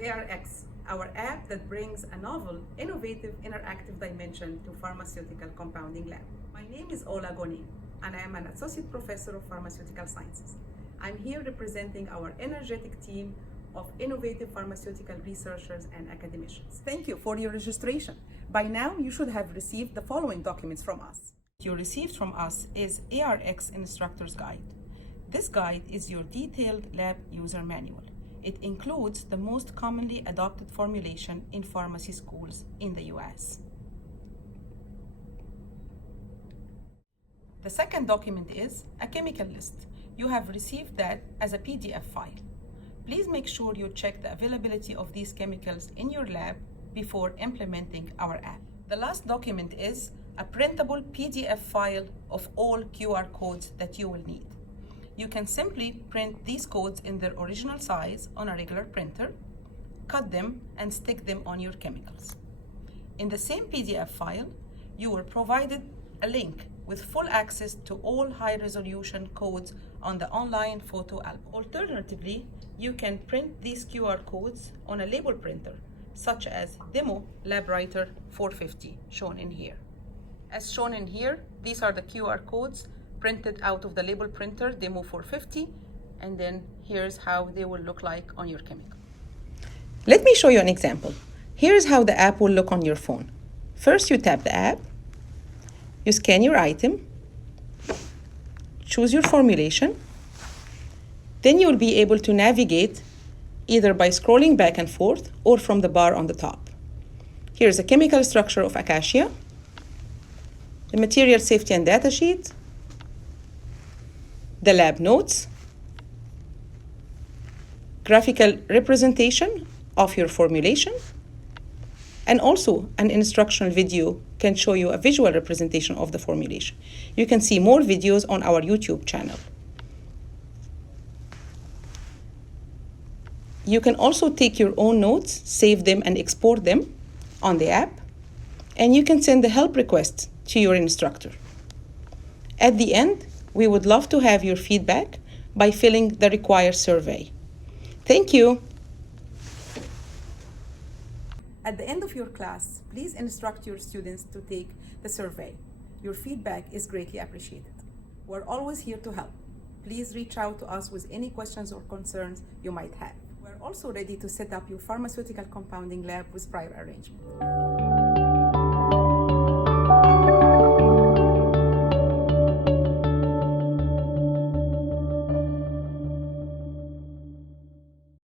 to ARX, our app that brings a novel, innovative, interactive dimension to Pharmaceutical Compounding Lab. My name is Ola Gonin, and I am an Associate Professor of Pharmaceutical Sciences. I'm here representing our energetic team of innovative pharmaceutical researchers and academicians. Thank you for your registration. By now, you should have received the following documents from us. What you received from us is ARX Instructor's Guide. This guide is your detailed lab user manual. It includes the most commonly adopted formulation in pharmacy schools in the US. The second document is a chemical list. You have received that as a PDF file. Please make sure you check the availability of these chemicals in your lab before implementing our app. The last document is a printable PDF file of all QR codes that you will need. You can simply print these codes in their original size on a regular printer, cut them, and stick them on your chemicals. In the same PDF file, you were provided a link with full access to all high-resolution codes on the online photo album. Alternatively, you can print these QR codes on a label printer, such as Demo LabWriter 450, shown in here. As shown in here, these are the QR codes printed out of the label printer, Demo 450, and then here's how they will look like on your chemical. Let me show you an example. Here's how the app will look on your phone. First, you tap the app, you scan your item, choose your formulation, then you'll be able to navigate either by scrolling back and forth or from the bar on the top. Here's a chemical structure of acacia, the material safety and data sheet, the lab notes, graphical representation of your formulation, and also an instructional video can show you a visual representation of the formulation. You can see more videos on our YouTube channel. You can also take your own notes, save them, and export them on the app, and you can send a help request to your instructor. At the end, we would love to have your feedback by filling the required survey. Thank you. At the end of your class, please instruct your students to take the survey. Your feedback is greatly appreciated. We're always here to help. Please reach out to us with any questions or concerns you might have. We're also ready to set up your pharmaceutical compounding lab with prior arrangement.